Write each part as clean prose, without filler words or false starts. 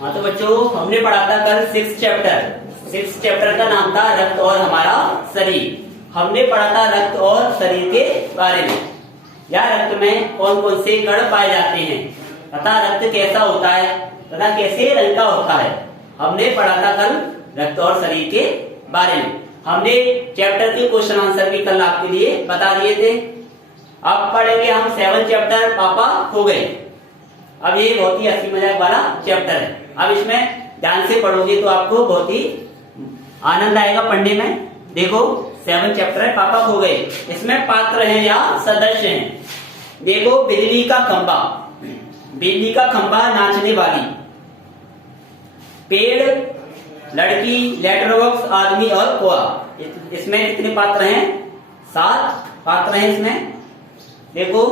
हाँ तो बच्चों हमने पढ़ा था कल सिक्स चैप्टर का नाम था रक्त और हमारा शरीर। हमने पढ़ा था रक्त और शरीर के बारे में, या रक्त में कौन कौन से कण पाए जाते हैं तथा रक्त कैसा होता है तथा कैसे रंग का होता है। हमने पढ़ा था कल रक्त और शरीर के बारे में। हमने चैप्टर के क्वेश्चन आंसर भी कल आपके लिए बता दिए थे। अब पढ़ेंगे हम 7 चैप्टर पापा हो गए। अब ये बहुत ही हंसी मजाक वाला चैप्टर है। अब इसमें ध्यान से पढ़ोगे तो आपको बहुत ही आनंद आएगा पढ़ने में। देखो 7 चैप्टर है, पापा हो गए। इसमें पात्र हैं या सदस्य हैं। देखो बिजली का खंबा नाचने वाली, पेड़, लड़की, लेटर बॉक्स, आदमी और कुआ। इसमें कितने पात्र हैं? 7 पात्र हैं इसमें। देखो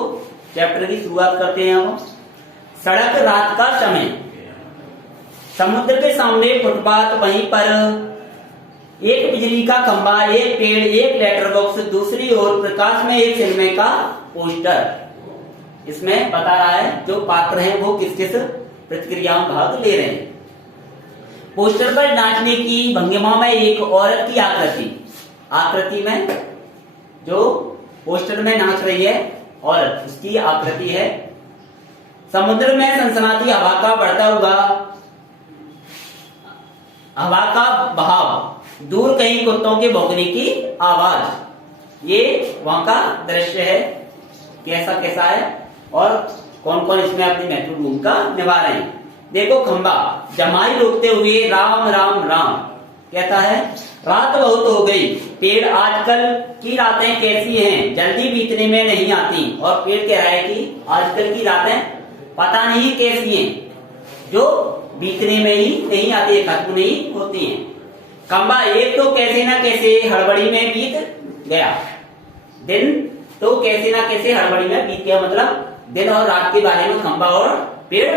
चैप्टर की शुरुआत करते हैं हम। सड़क, रात का समय, समुद्र के सामने फुटपाथ, वहीं पर एक बिजली का खंबा, एक पेड़, एक लेटर बॉक्स, दूसरी ओर प्रकाश में एक सिनेमा का पोस्टर। इसमें बता रहा है जो पात्र हैं वो किस किस प्रतिक्रिया में भाग ले रहे हैं। पोस्टर पर नाचने की भंगिमा में एक औरत की आकृति में जो पोस्टर में नाच रही है औरत, उसकी आकृति है। समुद्र में सनसनाती हवा का बहाव, दूर कहीं कुत्तों के भौंकने की आवाज। ये वहां का दृश्य है, कैसा है और कौन कौन इसमें अपनी महत्वपूर्ण भूमिका निभा रहे हैं। देखो खंबा, जमाई रोकते हुए राम राम राम कहता है। रात बहुत हो गई, पेड़, आजकल की रातें कैसी हैं, जल्दी बीतने में नहीं आती। और पेड़ कह रहा है कि आजकल की रातें पता नहीं कैसी हैं, जो बीतने में ही नहीं आती, खत्म नहीं होती हैं। खंबा, एक तो कैसे ना कैसे हड़बड़ी में बीत गया। दिन तो कैसे ना कैसे हड़बड़ी में बीत गया, मतलब दिन और रात के बारे में खंबा और पेड़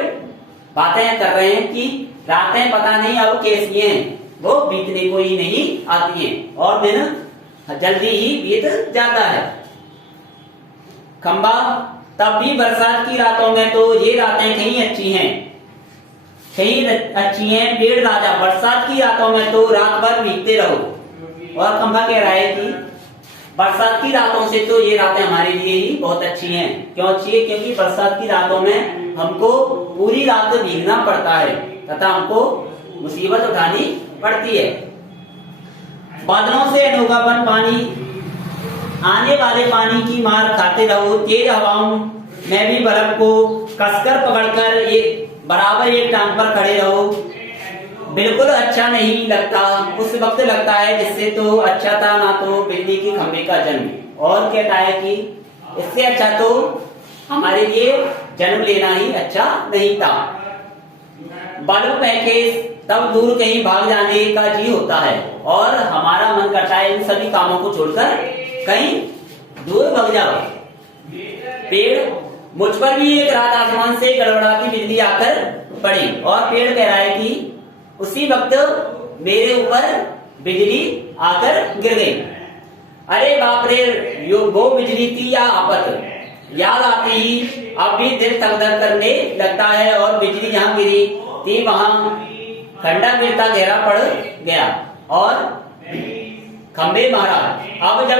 बातें कर रहे हैं कि रातें पता नहीं अब कैसी हैं, वो बीतने को ही नहीं आती हैं और दिन जल्दी ही बीत जाता है। खंबा, तब भी बरसात की रातों में तो ये रातें कहीं अच्छी हैं। पेड़ राजा, बरसात की रातों में तो रात भर भीगते रहो। और खंबा कह रहा है कि बरसात की रातों से तो ये रातें हमारे लिए ही बहुत अच्छी हैं। क्यों अच्छी है? क्योंकि बरसात की रातों में हमको पूरी रात भीगना पड़ता है तथा हमको मुसीबत उठानी पड़ती है। बादलों से अनोखापन पानी, आने वाले पानी की मार खाते रहो। तेज हवाओं में भी बर्फ को कसकर पकड़कर बराबर एक टांग पर खड़े रहो। बिल्कुल अच्छा नहीं लगता, उस वक्त लगता है जिससे तो अच्छा था ना तो बिजली के खंभे का जन्म। और कहता है कि इससे अच्छा तो हमारे लिए जन्म लेना ही अच्छा नहीं था। बालू फेंके तब दूर कहीं भाग जाने का जी होता है और हमारा मन करता है इन सभी कामों को छोड़कर कहीं दूर भाग जाओ। पेड़, मुझ पर भी एक रात आसमान से गड़गड़ाती बिजली आकर पड़ी। और पेड़ कह रहा है कि उसी वक्त मेरे ऊपर बिजली आकर गिर गई। अरे बाप रे, वो बिजली थी या आफत, याद आती ही अब भी दिल धक-धक करने लगता है। और बिजली जहाँ गिरी थी वहां खंडा गिरता गहरा पड़ गया और खंबे मारा। अब जब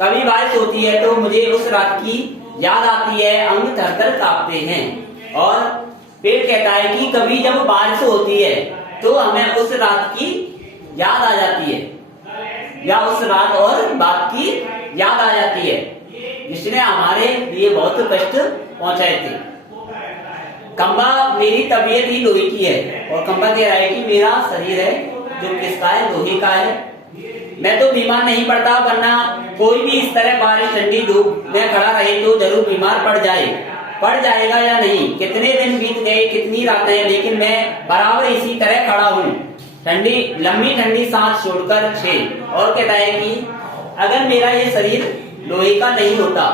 कभी बारिश होती है तो मुझे उस रात की याद आती है, अंग थर-थर कांपते हैं। और पेड़ कहता है कि कभी जब बारिश होती है तो हमें उस रात की याद आ जाती है, या उस रात और बात की याद आ जाती है जिसने हमारे लिए बहुत कष्ट पहुंचाए थे। खंबा, मेरी तबीयत ही लोहे की है। और खंबा कह रहा है कि मेरा शरीर है जो किसका है? लोहे का है। मैं तो बीमार नहीं पड़ता, वरना कोई भी इस तरह बारिश ठंडी धूप में खड़ा रहे तो जरूर बीमार पड़ जाएगा या नहीं। कितने दिन बीत गए, कितनी रातें, लेकिन मैं बराबर इसी तरह खड़ा हूँ, लंबी ठंडी सांस छोड़कर। और कहता है कि अगर मेरा ये शरीर लोहे का नहीं होता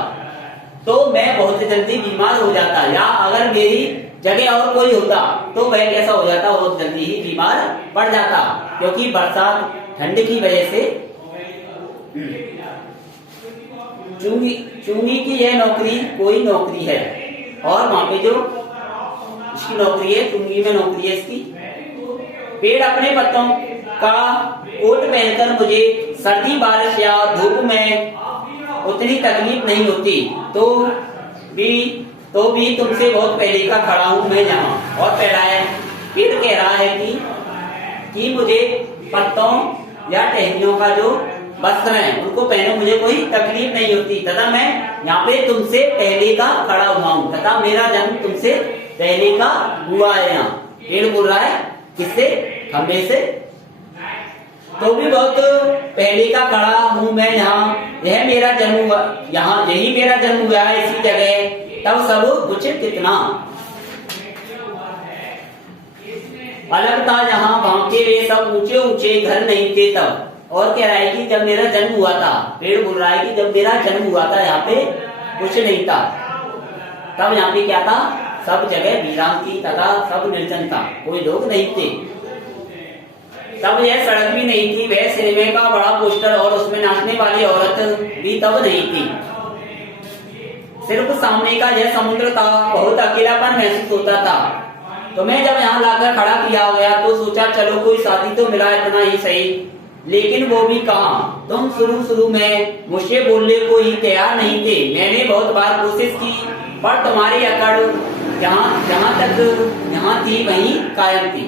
तो मैं बहुत जल्दी बीमार हो जाता, या अगर मेरी जगह और कोई होता तो वह कैसा हो जाता, बहुत जल्दी ही बीमार पड़ जाता। क्योंकि बरसात ठंड की वजह से चुंगी की यह नौकरी कोई नौकरी है। और वहां पे जो इसकी नौकरी है, चुंगी में नौकरी है इसकी। पेड़ अपने पत्तों का कोट पहनकर मुझे सर्दी बारिश या धूप में उतनी तकलीफ नहीं होती, तो भी तुमसे बहुत पहले का खड़ा हूं मैं यहाँ। और पेड़ कह रहा है कि मुझे पत्तों या टहनियों का जो वस्त्र है उनको पहने मुझे कोई तकलीफ नहीं होती, तथा मैं यहाँ पे तुमसे पहले का खड़ा हुआ हूँ, तथा मेरा जन्म तुमसे पहले का हुआ है। यहाँ पेड़ बोल रहा है किससे? खंबे से। तो भी बहुत पहले का खड़ा हूँ मैं यहाँ, यह मेरा जन्म हुआ यहाँ, यही मेरा जन्म हुआ है इसी जगह, तब सब कुछ कितना अलग था जहाँ वहां के वे सब ऊंचे ऊंचे घर नहीं थे तब। और कह रहा है कि जब मेरा जन्म हुआ था, पेड़ बोल रहा है कि जब मेरा जन्म हुआ था यहाँ पे कुछ नहीं था, तब यहाँ पे क्या था? सब जगह वीरान थी तथा सब निर्जन था, कोई लोग नहीं थे। तब यह सड़क भी नहीं थी, वह सिनेमा का बड़ा पोस्टर और उसमें नाचने वाली औरत भी तब नहीं थी। सिर्फ सामने का यह समुद्र था, बहुत अकेलापन महसूस होता था। तो मैं जब यहाँ लाकर खड़ा किया गया तो सोचा चलो कोई साथी तो मिला, इतना ही सही, लेकिन वो भी कहाँ। तुम शुरू में मुझसे बोलने को ही तैयार नहीं थे। मैंने बहुत बार कोशिश की, पर तुम्हारी अकड़ जहाँ तक यहाँ थी वहीं कायम थी।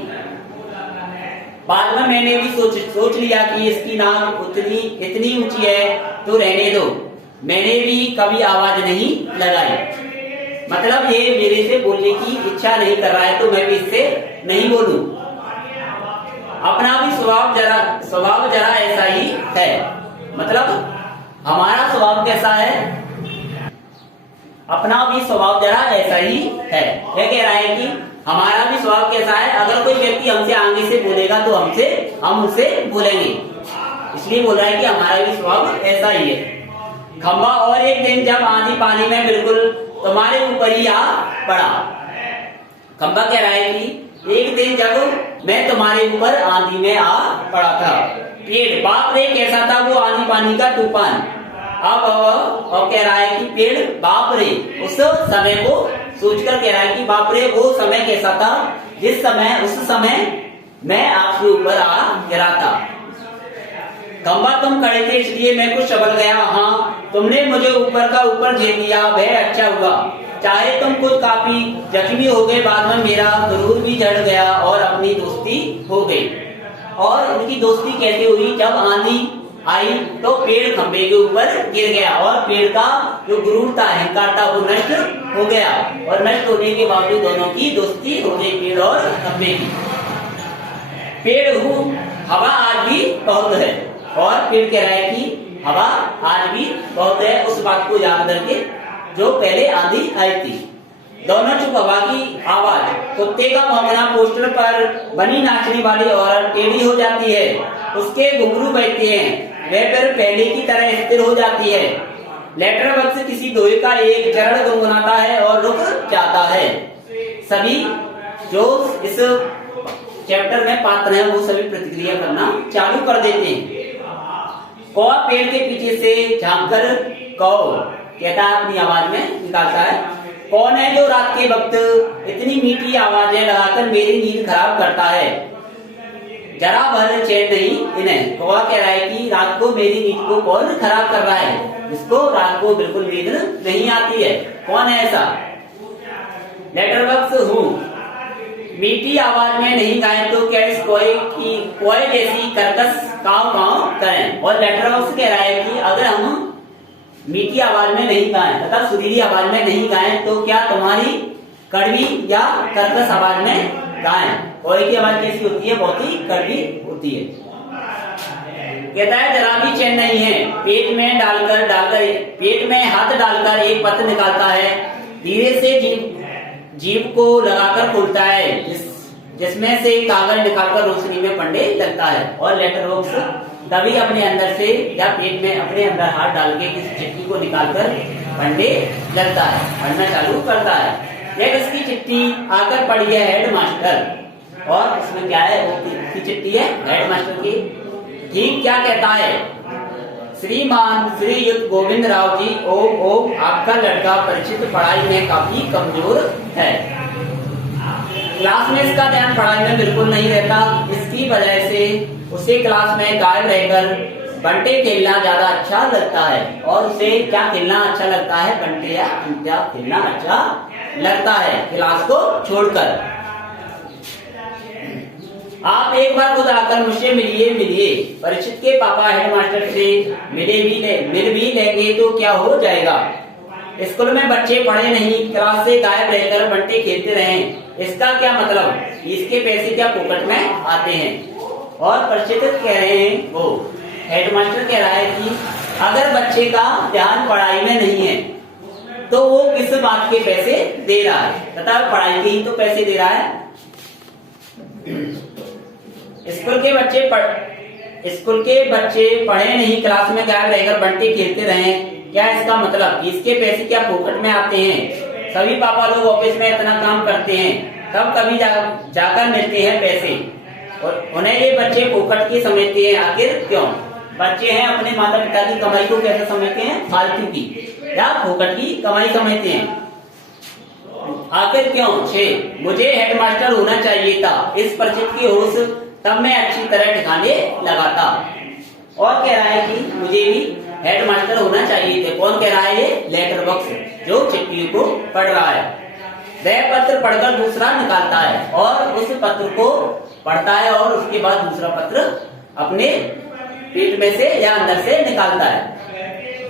बाद में मैंने भी सोच लिया कि इसकी नाक इतनी ऊंची है तो रहने दो। मैंने भी कभी आवाज नहीं लगाई। मतलब ये मेरे से बोलने की इच्छा नहीं कर रहा है तो मैं भी इससे नहीं बोलूं। अपना भी स्वभाव जरा ऐसा ही है। मतलब हमारा स्वभाव कैसा है? अपना भी स्वभाव जरा ऐसा ही है। यह कह रहा है कि हमारा भी स्वभाव कैसा है? अगर कोई व्यक्ति हमसे आगे से बोलेगा तो हम उससे बोलेंगे, इसलिए बोल रहा है कि हमारा भी स्वभाव ऐसा ही है। खंबा और एक दिन जब आंधी पानी में बिल्कुल तुम्हारे ऊपर ही आ पड़ा। खंबा कह रहा है कि एक दिन जब मैं तुम्हारे ऊपर आंधी में आ पड़ा था। पेड़ बाप रे कैसा था वो आंधी पानी का तूफान। अब कह रहा है कि पेड़ बाप रे, उस समय को सोचकर कह रहा है कि बाप रे वो समय कैसा था उस समय मैं आपके ऊपर आ गिरा था। खंबा तुम खड़े थे इसलिए मैं कुछ चबल गया। हाँ, तुमने मुझे ऊपर का ऊपर घेर लिया, वह अच्छा हुआ। चाहे तुम खुद काफी जख्मी हो गए, बाद में मेरा गुरूर भी जड़ गया और अपनी दोस्ती हो गई। और उनकी दोस्ती कैसे हुई? जब आंधी आई तो पेड़ खंबे के ऊपर गिर गया और पेड़ का जो गुरूर था, अहंकार था, वो नष्ट हो गया। और नष्ट होने के बावजूद दोनों की दोस्ती हो गई, पेड़ और खंबे की। पेड़ हवा आज भी बहुत है, और पेड़ कह रहा है कि हवा आज भी बहुत है, उस बात को याद करके जो पहले आंधी आई थी। दोनों चुप। हवा की आवाज, कुत्ते का भौंकना, पोस्टर पर बनी नाचने वाली औरत टेढ़ी हो जाती है, उसके घुंघरू बजते हैं, वह फिर पहले की तरह स्थिर हो जाती है। लेटर बक्स किसी दोहे का एक चरण गुनगुनाता है और रुक जाता है। सभी जो इस चैप्टर में पात्र हैं वो सभी प्रतिक्रिया करना चालू कर देते हैं। कौवा पेड़ के पीछे से झांककर कौ कहता है, अपनी आवाज में निकालता है, कौन है जो रात के वक्त इतनी मीठी आवाजें लगाकर मेरी नींद खराब करता है? जरा भर चैन नहीं इन्हें। कौवा कह रहा है कि रात को मेरी नींद को कौन खराब कर रहा है, जिसको रात को बिल्कुल नींद नहीं आती है, कौन है ऐसा? लेटर बक्स हूँ, मीठी आवाज में नहीं गाएं तो क्या इस कोए जैसी कर्कश काव काव करें? और लेटर बॉक्स कह रहा है कि अगर हम मीठी आवाज में नहीं गाएं तथा सुरीली आवाज में नहीं गाएं तो क्या तुम्हारी कड़वी या कर्कश आवाज में गाएं? कोए की आवाज कैसी होती है? बहुत ही कड़वी होती है। कहता है जरा भी चैन नहीं है। पेट में हाथ डालकर एक पत्र निकालता है, धीरे से जीभ को लगाकर खोलता है, जिसमें से कागज निकालकर रोशनी में पढ़ने लगता है। और लेटर बॉक्स तभी अपने अंदर से या पेट में अपने अंदर हाथ डाल के किसी चिट्ठी को निकालकर पढ़ने लगता है, पढ़ना चालू करता है। एक इसकी चिट्ठी आकर पड़ी है हेडमास्टर, और इसमें क्या है? वो की चिट्ठी है हेडमास्टर की। ठीक क्या कहता है? श्रीमान श्रीयुक्त गोविंद राव जी, ओम आपका लड़का परिचित पढ़ाई में काफी कमजोर है। क्लास में इसका ध्यान पढ़ाई में बिल्कुल नहीं रहता। इसकी वजह से उसे क्लास में गायब रहकर बंटे खेलना ज्यादा अच्छा लगता है। और उसे क्या खेलना अच्छा लगता है? बंटे या अंत्या खेलना अच्छा लगता है क्लास को छोड़कर। आप एक बार खुद आकर मुझसे मिलिए। परीक्षित के पापा हेडमास्टर से मिल भी लेंगे तो क्या हो जाएगा? स्कूल में बच्चे पढ़े नहीं, क्लास से गायब रहकर बंटे खेलते रहें, इसका क्या मतलब? इसके पैसे क्या पॉकेट में आते हैं? और परीक्षित कह रहे हैं, वो हेडमास्टर कह रहा है कि अगर बच्चे का ध्यान पढ़ाई में नहीं है तो वो किस बात के पैसे दे रहा है? तथा पढ़ाई के ही तो पैसे दे रहा है। स्कूल के बच्चे पढ़े नहीं, क्लास में गायब रहकर बंटे खेलते रहे, क्या इसका मतलब? इसके पैसे क्या पॉकेट में आते हैं? सभी पापा लोग ऑफिस में इतना काम करते हैं, तब कभी जाकर मिलते हैं पैसे, और उन्हें ये बच्चे पॉकेट की समझते हैं। आखिर क्यों? बच्चे हैं, अपने माता पिता की कमाई को कैसे समझते हैं? फालतू की या पॉकेट की कमाई समझते हैं। आखिर क्यों? 6 मुझे हेडमास्टर होना चाहिए था। इस परिचित की होश तब मैं अच्छी तरह ठिकाने लगाता। और कह रहा है कि मुझे भी हेडमास्टर होना चाहिए थे। कौन कह रहा है? ये लेटर बॉक्स जो चिट्ठियों को पढ़ रहा है। वह पत्र पढ़कर दूसरा निकालता है और उस पत्र को पढ़ता है और उसके बाद दूसरा पत्र अपने पीठ में से या अंदर से निकालता है।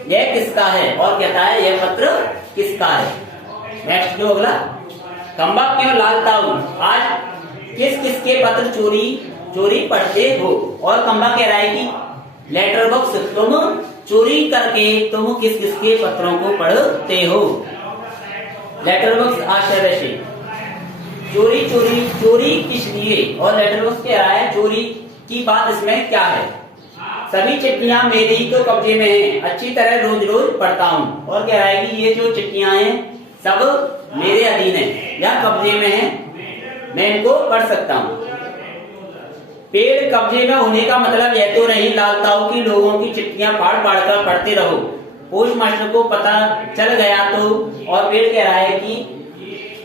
यह किसका है? और कहता है यह पत्र किसका है? नेक्स्ट जो अगला, खंबा क्यों लालता हूँ? आज किस किसके पत्र चोरी पढ़ते हो? और खंबा कह रहा है कि लेटर बॉक्स तुम चोरी करके तुम किस किसके पत्रों को पढ़ते हो? लेटर बॉक्स आश्चर्य से चोरी किस लिए? और लेटर बॉक्स कह रहा है चोरी की बात इसमें क्या है? सभी चिट्ठियां मेरे ही तो कब्जे में हैं, अच्छी तरह रोज पढ़ता हूँ। और कह रहा है कि ये जो चिट्ठियां हैं सब मेरे अधीन है या कब्जे में है, मैं इनको पढ़ सकता हूँ। पेड़ कब्जे में होने का मतलब यह तो नहीं लालता हूँ कि लोगों की चिट्ठियां फाड़ कर पढ़ते रहो। पोस्ट मास्टर को पता चल गया तो। और पेड़ कह रहा है कि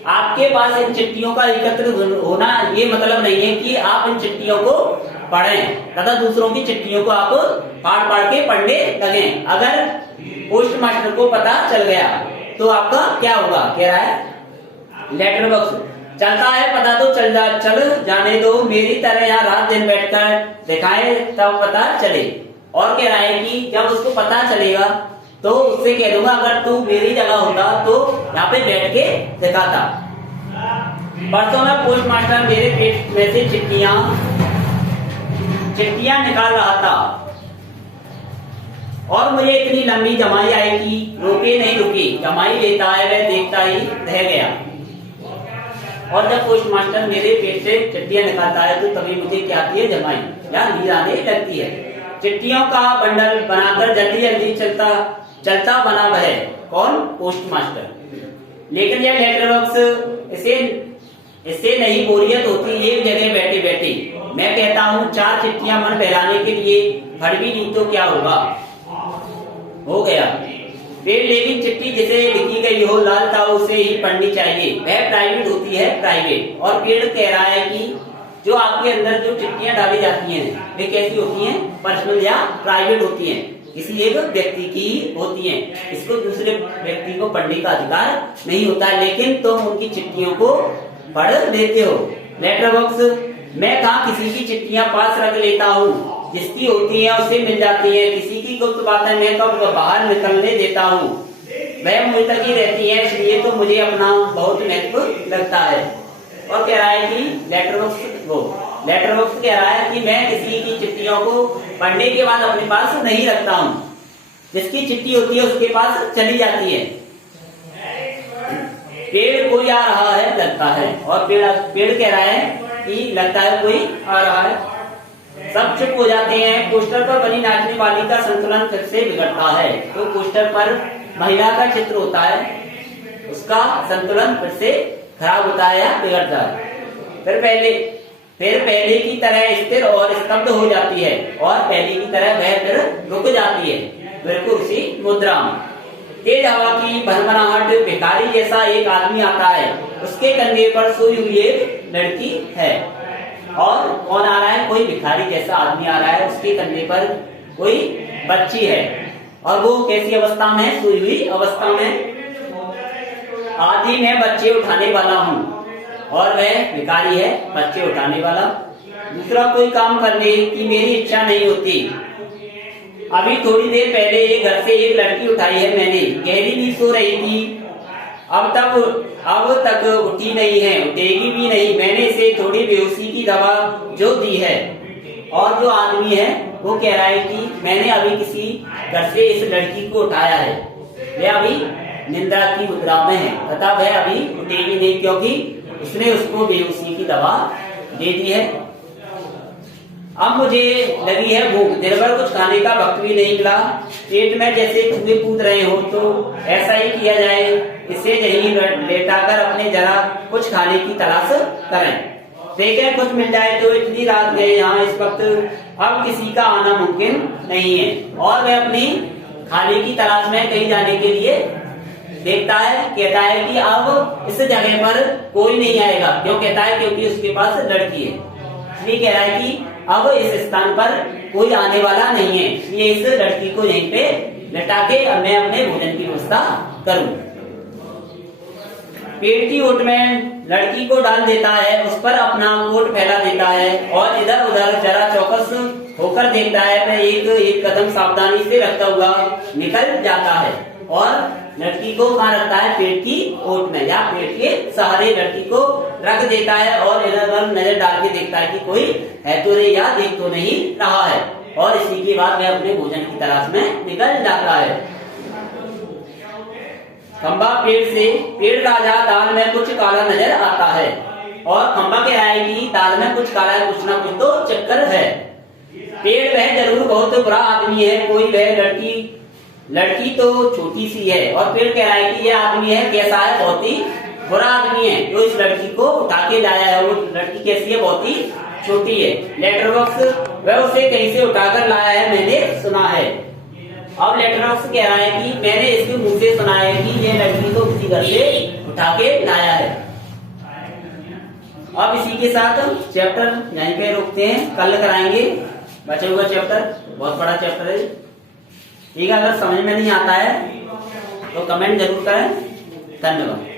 आपके पास इन चिट्ठियों का एकत्र होना ये मतलब नहीं है कि आप इन चिट्ठियों को पढ़ें तथा दूसरों की चिट्ठियों को आप फाड़ के पढ़ने लगें। अगर पोस्ट मास्टर को पता चल गया तो आपका क्या होगा? कह रहा है लेटर बॉक्स चलता है, पता तो चल जाने दो, मेरी तरह यहाँ रात दिन बैठकर दिखाए तब पता चले। और कह रहा है कि जब उसको पता चलेगा तो उससे कह दूंगा अगर तू मेरी जगह होता तो यहाँ पे बैठ के दिखाता। परसों में पोस्ट मास्टर मेरे पेट में से चिट्ठियां निकाल रहा था और मुझे इतनी लंबी जमाई आई कि रोके नहीं रुकी। जमाई लेता है वह देखता ही रह गया। और जब पोस्ट मास्टर मेरे पेट से चिट्ठियां निकालता है तो तभी मुझे क्या आती है? जमाई या नींद आने लगती है। चिट्ठियों का बंडल बनाकर जल्दी चलता बना वह कौन? Post master. लेकिन यह लेटर बॉक्स इससे नहीं बोरियत होती एक जगह बैठे बैठे। मैं कहता हूँ 4 चिट्ठियां मन बहलाने के लिए फट भी ली तो क्या होगा? हो गया। पेड़ लेकिन चिट्ठी जिसे लिखी गई हो लालता उसे ही पढ़नी चाहिए, वह प्राइवेट होती है, प्राइवेट। और पेड़ कह रहा है कि जो आपके अंदर जो चिट्ठियां डाली जाती हैं वे कैसी होती हैं? पर्सनल या प्राइवेट होती हैं, किसी एक व्यक्ति की होती हैं। इसको दूसरे व्यक्ति को पढ़ने का अधिकार नहीं होता, लेकिन तुम उनकी चिट्ठियों को पढ़ लेते हो। लेटर बॉक्स मैं कहा किसी की चिट्ठियां पास रख लेता हूँ, जिसकी होती है उसे मिल जाती है। किसी की गुप्त बातें मैं कब बाहर निकलने देता हूँ, वह मुझ तक ही रहती है, इसलिए तो मुझे अपना बहुत महत्व लगता है। और कह रहा है कि लेटर बॉक्स कह रहा है कि मैं किसी की चिट्ठियों को पढ़ने के बाद अपने पास नहीं रखता हूँ, जिसकी चिट्ठी होती है उसके पास चली जाती है। पेड़ कोई आ रहा है लगता है, और पेड़ कह रहा है कि लगता है कोई आ रहा है। सब चुप हो जाते हैं। पोस्टर पर बनी नाचने वाली का संतुलन फिर से बिगड़ता है। तो पोस्टर पर महिला का चित्र होता है, उसका संतुलन फिर से खराब होता है या बिगड़ता है। फिर पहले की तरह स्थिर और स्तब्ध हो जाती है, और पहले की तरह वह फिर रुक जाती है, बिल्कुल उसी मुद्रा में। तेज हवा की भनभनाहट, भिखारी जैसा एक आदमी आता है, उसके कंधे पर सोई हुई एक लड़की है। और कौन आ रहा है? कोई भिखारी जैसा आदमी आ रहा है, उसके कंधे पर कोई बच्ची है और वो कैसी अवस्था में है? सोई हुई अवस्था में। आदि मैं बच्चे उठाने वाला हूँ और वह भिखारी है बच्चे उठाने वाला। दूसरा, कोई काम करने की मेरी इच्छा नहीं होती। अभी थोड़ी देर पहले ये घर से एक लड़की उठाई है मैंने, गहरी नींद सो रही थी, अब तक उठी नहीं है, उठेगी भी नहीं। मैंने इसे थोड़ी बेहोशी की दवा जो दी है। और जो आदमी है वो कह रहा है कि मैंने अभी किसी घर से इस लड़की को उठाया है, वह अभी निंदा की मुद्रा में है तथा वह अभी उठेगी नहीं, क्योंकि उसने उसको बेहोशी की दवा दे दी है। अब मुझे लगी है भूख, दिन भर कुछ खाने का वक्त भी नहीं मिला, पेट में जैसे चूहे कूद रहे हो, तो ऐसा ही किया जाए, इसे यहीं लेटाकर अपने जरा कुछ खाने की तलाश करें, देखें कुछ मिल जाए तो। इतनी रात गए यहाँ, इस वक्त अब किसी का आना मुमकिन नहीं है। और वह अपनी खाने की तलाश में कहीं जाने के लिए देखता है, कहता है कि अब इस जगह पर कोई नहीं आएगा। क्यों कहता है? क्योंकि उसके पास लड़की है, इसलिए कह रहा है कि अब इस स्थान पर कोई आने वाला नहीं है, इसलिए इस लड़की को यहीं पे लटा के मैं अपने भोजन की व्यवस्था करूं। पेड़ की ओट में लड़की को डाल देता है, उस पर अपना कोट फैला देता है और इधर उधर जरा चौकस होकर देखता है। वह एक कदम सावधानी से रखता हुआ निकल जाता है और लड़की को कहाँ रखता है? पेट की ओट में या पेट के सहारे लड़की को रख देता है और इधर उधर नजर डाल के देखता है कि कोई है तो नहीं या देख तो नहीं रहा है। और इसी के बाद वह अपने भोजन की तलाश में निकल जाता है। खंबा पेड़ राजा, दाल में कुछ काला नजर आता है। और खंबा कह रहा है कि दाल में कुछ काला है, कुछ ना कुछ तो चक्कर है। पेड़ वह जरूर बहुत बुरा आदमी है, कोई वह लड़की तो छोटी सी है। और पेड़ कह रहा है कि यह आदमी है कैसा है? बहुत ही बुरा आदमी है, जो इस लड़की को उठा के लाया है। वो लड़की कैसी है? बहुत ही छोटी है। लेटर बॉक्स वह उसे कहीं से उठाकर लाया है, मैंने सुना है। अब लेटर बॉक्स कह रहा है कि मैंने इसके मुंह से सुना है कि यह लड़की को किसी घर से उठा के लाया है। अब इसी के साथ चैप्टर यहीं पे रोकते हैं, कल कराएंगे बचा हुआ चैप्टर, बहुत बड़ा चैप्टर है। ठीक है, अगर समझ में नहीं आता है तो कमेंट जरूर करें। धन्यवाद।